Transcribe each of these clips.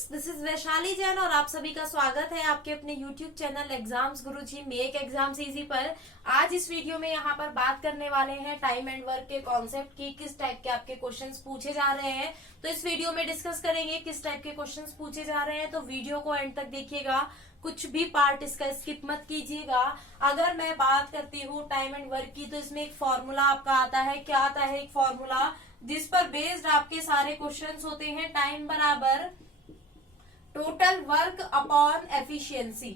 Friends, this is Vaishali Jain और आप सभी का स्वागत है आपके अपने YouTube चैनल एग्जाम्स गुरुजी मेक एग्जाम्स इजी पर। आज इस वीडियो में यहाँ पर बात करने वाले हैं टाइम एंड वर्क के कॉन्सेप्ट की, किस टाइप के आपके क्वेश्चंस पूछे जा रहे हैं। तो इस वीडियो में डिस्कस करेंगे किस टाइप के क्वेश्चंस पूछे जा रहे हैं। तो वीडियो को एंड तक देखिएगा, कुछ भी पार्ट इसका स्किप मत कीजिएगा। अगर मैं बात करती हूँ टाइम एंड वर्क की, तो इसमें एक फॉर्मूला आपका आता है। क्या आता है? एक फॉर्मूला जिस पर बेस्ड आपके सारे क्वेश्चंस होते हैं। टाइम बराबर total work upon efficiency,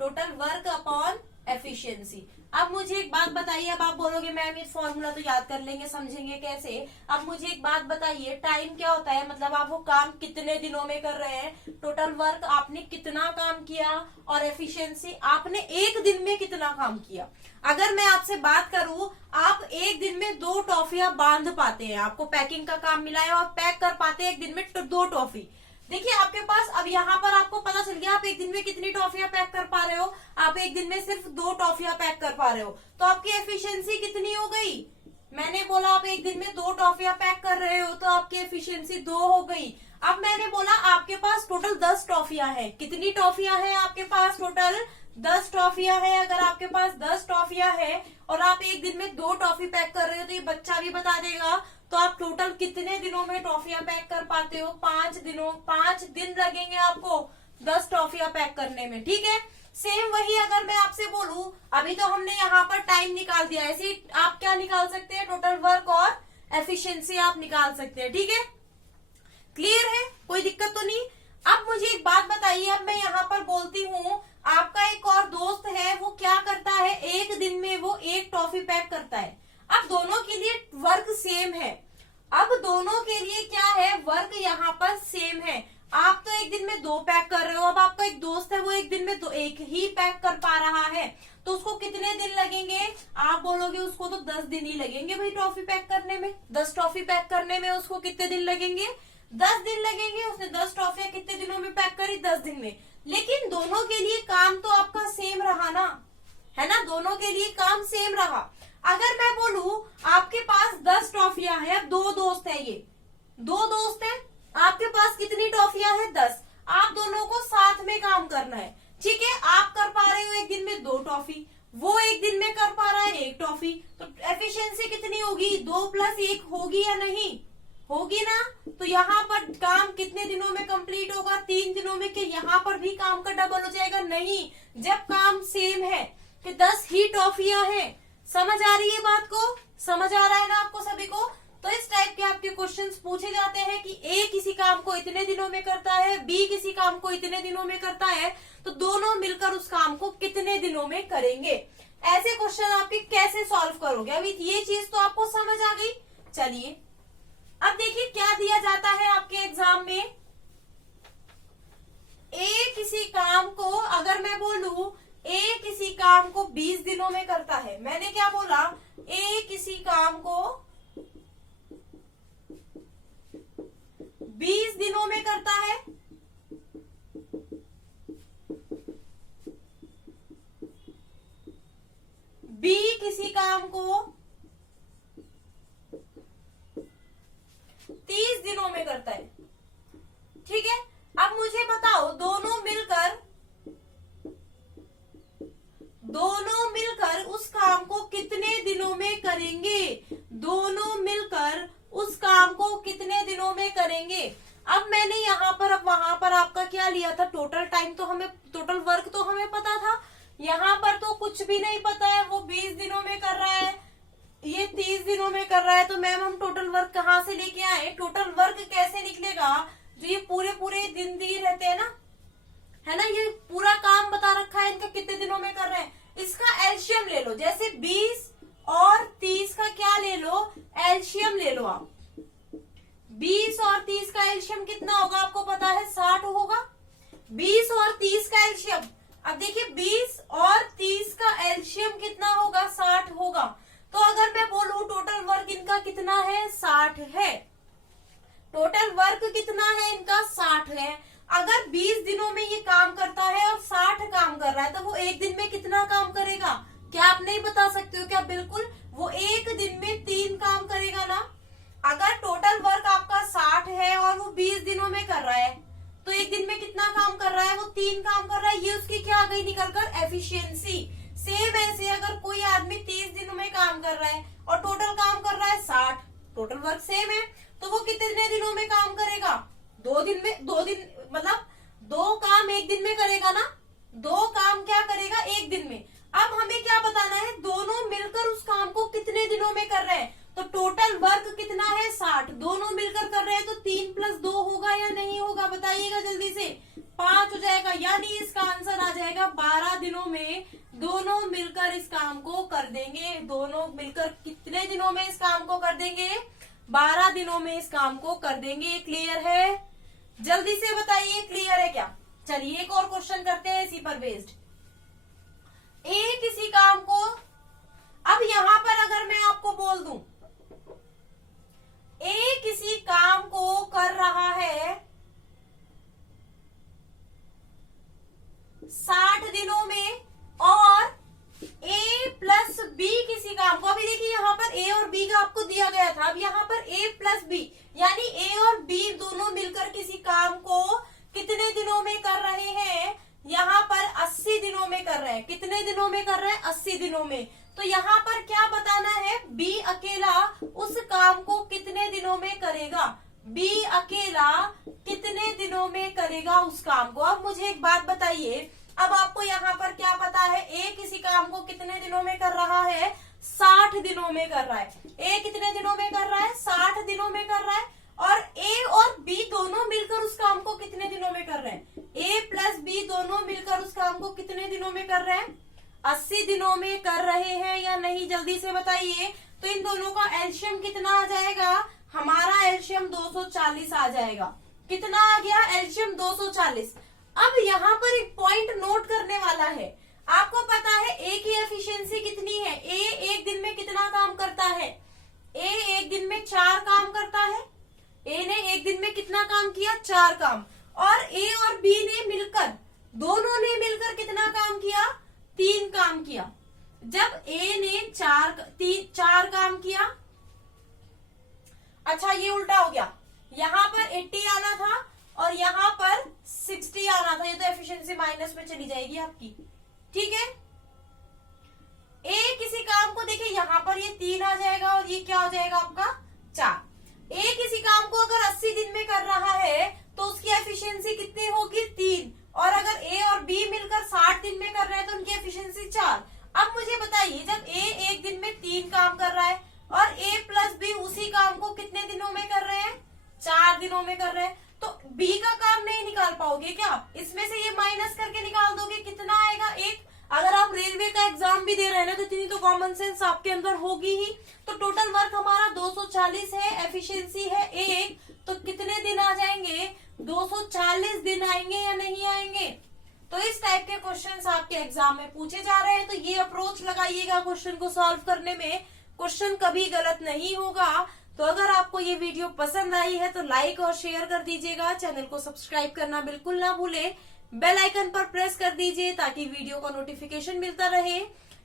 total work upon efficiency. अब मुझे एक बात बताइए, अब आप बोलोगे मैम ये फॉर्मूला तो याद कर लेंगे, समझेंगे कैसे। अब मुझे एक बात बताइए, टाइम क्या होता है? मतलब आप वो काम कितने दिनों में कर रहे हैं, टोटल वर्क आपने कितना काम किया, और एफिशिएंसी आपने एक दिन में कितना काम किया। अगर मैं आपसे बात करूं, आप एक दिन में 2 टॉफियां बांध पाते हैं, आपको पैकिंग का काम मिला है और पैक कर पाते हैं एक दिन में 2 टॉफी। देखिए आपके पास, अब यहाँ पर आपको पता चल गया आप एक दिन में कितनी टॉफियां पैक कर पा रहे हो। आप एक दिन में सिर्फ 2 टॉफियां पैक कर पा रहे हो, तो आपकी एफिशिएंसी कितनी हो गई? मैंने बोला आप एक दिन में 2 टॉफियां पैक कर रहे हो, तो आपकी एफिशिएंसी 2 हो गई। अब मैंने बोला आपके पास टोटल 10 टॉफियां हैं। कितनी टॉफियां हैं आपके पास? टोटल 10 टॉफियां हैं। अगर आपके पास 10 टॉफियां हैं और आप एक दिन में 2 टॉफी पैक कर रहे हो, तो ये बच्चा भी बता देगा। तो आप टोटल कितने दिनों में टॉफियां पैक कर पाते हो? 5 दिन लगेंगे आपको 10 टॉफियां पैक करने में, ठीक है। सेम वही अगर मैं आपसे बोलूं, अभी तो हमने यहाँ पर टाइम निकाल दिया, ऐसे ही आप क्या निकाल सकते हैं? टोटल वर्क और एफिशिएंसी आप निकाल सकते हैं, ठीक है। क्लियर है? कोई दिक्कत तो नहीं। अब मुझे एक बात बताइए, अब मैं यहाँ पर बोलती हूँ आपका एक और दोस्त है, वो क्या करता है, एक दिन में वो 1 टॉफी पैक करता है। अब दोनों के लिए वर्क सेम है। अब दोनों के लिए क्या है, वर्क यहाँ पर सेम है। आप तो एक दिन में 2 पैक कर रहे हो, अब आपका एक दोस्त है वो एक दिन में 1 ही पैक कर पा रहा है, तो उसको कितने दिन लगेंगे? आप बोलोगे उसको तो 10 दिन ही लगेंगे भाई टॉफी पैक करने में। 10 टॉफी पैक करने में उसको कितने दिन लगेंगे? 10 दिन लगेंगे। उसने 10 टॉफियां कितने दिनों में पैक करी? 10 दिन में। लेकिन दोनों के लिए काम तो आपका सेम रहा ना, है ना। दोनों के लिए काम सेम रहा। अगर मैं बोलूं आपके पास 10 टॉफियां हैं, अब 2 दोस्त हैं, ये 2 दोस्त हैं, आपके पास कितनी टॉफियां हैं? 10। आप दोनों को साथ में काम करना है, ठीक है। आप कर पा रहे हो एक दिन में 2 टॉफी, वो एक दिन में कर पा रहा है 1 टॉफी, तो एफिशिएंसी कितनी होगी? 2 + 1 होगी या नहीं? होगी ना। तो यहाँ पर काम कितने दिनों में कंप्लीट होगा? 3 दिनों में। कि यहाँ पर भी काम का डबल हो जाएगा? नहीं, जब काम सेम है कि 10 ही टॉफियां हैं। समझ आ रही है बात को? समझ आ रहा है ना आपको सभी को? तो इस टाइप के आपके क्वेश्चंस पूछे जाते हैं कि ए किसी काम को इतने दिनों में करता है, बी किसी काम को इतने दिनों में करता है, तो दोनों मिलकर उस काम को कितने दिनों में करेंगे। ऐसे क्वेश्चन आपके कैसे सॉल्व करोगे? अभी ये चीज तो आपको समझ आ गई। चलिए अब देखिए क्या दिया जाता है आपके एग्जाम में। ए किसी काम को, अगर मैं बोलूं ए किसी काम को 20 दिनों में करता है, मैंने क्या बोला? ए किसी काम को 20 दिनों में करता है। बी किसी काम को 30 दिनों में करता है, ठीक है। अब मुझे बताओ दोनों मिलकर उस काम को कितने दिनों में करेंगे? दोनों मिलकर उस काम को कितने दिनों में करेंगे? अब मैंने यहाँ पर, अब वहां पर आपका क्या लिया था? टोटल टाइम तो हमें, टोटल वर्क तो हमें पता था। यहाँ पर तो कुछ भी नहीं पता है। वो 20 दिनों में कर रहा है, ये 30 दिनों में कर रहा है, तो मैम हम टोटल वर्क कहाँ से लेके आए? टोटल वर्क कैसे निकलेगा? जो ये पूरे दिन दिए रहते हैं ना, है ना, ये पूरा काम बता रखा है इनका कितने दिनों में कर रहे हैं। इसका एलसीएम ले लो, जैसे 20 और 30 का क्या ले लो? एलसीएम ले लो आप। 20 और 30 का एलसीएम कितना होगा आपको पता है? 60 होगा। 20 और 30 का एलसीएम, अब देखिए 20 और 30 का एलसीएम कितना होगा? 60 होगा। तो अगर मैं बोलूं टोटल वर्क इनका कितना है? 60 है। टोटल वर्क कितना है इनका? 60 है। अगर 20 दिनों में ये काम करता है और 60 काम कर रहा है, तो वो एक दिन में कितना काम करेगा? क्या आप नहीं बता सकते हो क्या? बिल्कुल, वो एक दिन में 3 काम करेगा ना। अगर टोटल वर्क आपका 60 है और वो 20 दिनों 3 काम कर रहा है, ये उसकी क्या आ गई निकलकर एफिशिएंसी। सेम ऐसे अगर कोई आदमी 30 दिनों में काम कर रहा है और टोटल काम कर रहा है 60, टोटल वर्क सेम है, तो वो कितने दिनों में काम करेगा? 2 दिन में, 2 दिन मतलब 2 काम 1 दिन में करेगा ना, 2 काम क्या करेगा 1 दिन में। अब हमें क्या बताना है, दोनों मिलकर उस काम को कितने दिनों में कर रहे हैं। तो टोटल वर्क कितना है 60, दोनों मिलकर कर रहे हैं, तो 3 + 2 होगा या नहीं होगा, बताइएगा जल्दी से। 5 हो जाएगा, यानी इसका आंसर आ जाएगा 12 दिनों में दोनों मिलकर इस काम को कर देंगे। दोनों मिलकर कितने दिनों में इस काम को कर देंगे? 12 दिनों में इस काम को कर देंगे। क्लियर है? जल्दी से बताइए क्लियर है क्या। चलिए एक और क्वेश्चन करते हैं इसी पर बेस्ड। किसी काम को, अब यहां पर अगर मैं आपको बोल दूं किसी काम को कर रहा है 60 दिनों में और A + B किसी काम को, अभी देखिए यहाँ पर A और B का आपको दिया गया था, अब यहाँ पर A + B यानी A और B दोनों मिलकर किसी काम को कितने दिनों में कर रहे हैं? यहाँ पर 80 दिनों में कर रहे हैं। कितने दिनों में कर रहे हैं? 80 दिनों में। तो यहाँ पर क्या बताना है, B अकेला उस काम को कितने दिनों में करेगा? B अकेला कितने दिनों में करेगा उस काम को। अब मुझे एक बात बताइए, अब आपको यहाँ पर क्या पता है, A किसी काम को कितने दिनों में कर रहा है? 60 दिनों में कर रहा है। A कितने दिनों में कर रहा है? 60 दिनों में कर रहा है। और A और B दोनों मिलकर उस काम को कितने दिनों में कर रहे हैं? A + B दोनों मिलकर उस काम को कितने दिनों में कर रहे हैं? 80 दिनों में कर रहे हैं या नहीं, जल्दी से बताइए। तो इन दोनों का एलसीएम कितना आ जाएगा? हमारा एलसीएम 240 आ जाएगा। कितना आ गया? एलसीएम 240। अब यहाँ पर एक पॉइंट नोट करने वाला है। आपको पता है ए की एफिशिएंसी कितनी है? ए 1 दिन में कितना काम करता है? ए 1 दिन में 4 काम करता है। ए ने 1 दिन में कितना काम किया? 4 काम। और ए और बी ने मिलकर, दोनों ने मिलकर कितना काम किया? 3 काम किया। जब ए ने 4 काम किया, अच्छा ये उल्टा हो गया, यहाँ पर 80 आना था और यहाँ पर 60 आना था, ये तो एफिशिएंसी माइनस में चली जाएगी आपकी। ठीक है, ए किसी काम को देखिए यहाँ पर ये 3 आ जाएगा और ये क्या हो जाएगा आपका 4। ए किसी काम को अगर 80 दिन में कर रहा है तो उसकी एफिशिएंसी कितनी होगी? 3। और अगर ए और बी मिलकर 60 दिन में कर रहे हैं तो उनकी एफिशिएंसी 4। अब मुझे बताइए, जब ए 1 दिन में 3 काम कर रहा है और A + B उसी काम को कितने दिनों में कर रहे हैं? 4 दिनों में कर रहे हैं, तो B का काम नहीं निकाल पाओगे क्या? इसमें से ये माइनस करके निकाल दोगे, कितना आएगा? 1। अगर आप रेलवे का एग्जाम भी दे रहे हैं ना, तो इतनी तो कॉमन सेंस आपके अंदर होगी ही। तो टोटल वर्क हमारा 240 है, एफिशिएंसी है 1, तो कितने दिन आ जाएंगे? 240 दिन आएंगे या नहीं आएंगे? तो इस टाइप के क्वेश्चंस आपके एग्जाम में पूछे जा रहे हैं, तो ये अप्रोच लगाइएगा क्वेश्चन को सॉल्व करने में, क्वेश्चन कभी गलत नहीं होगा। तो अगर आपको ये वीडियो पसंद आई है तो लाइक और शेयर कर दीजिएगा, चैनल को सब्सक्राइब करना बिल्कुल ना भूले, बेल आइकन पर प्रेस कर दीजिए ताकि वीडियो का नोटिफिकेशन मिलता रहे।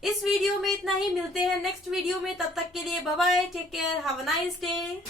इस वीडियो में इतना ही, मिलते हैं नेक्स्ट वीडियो में, तब तक के लिए bye bye, take care, have a nice day.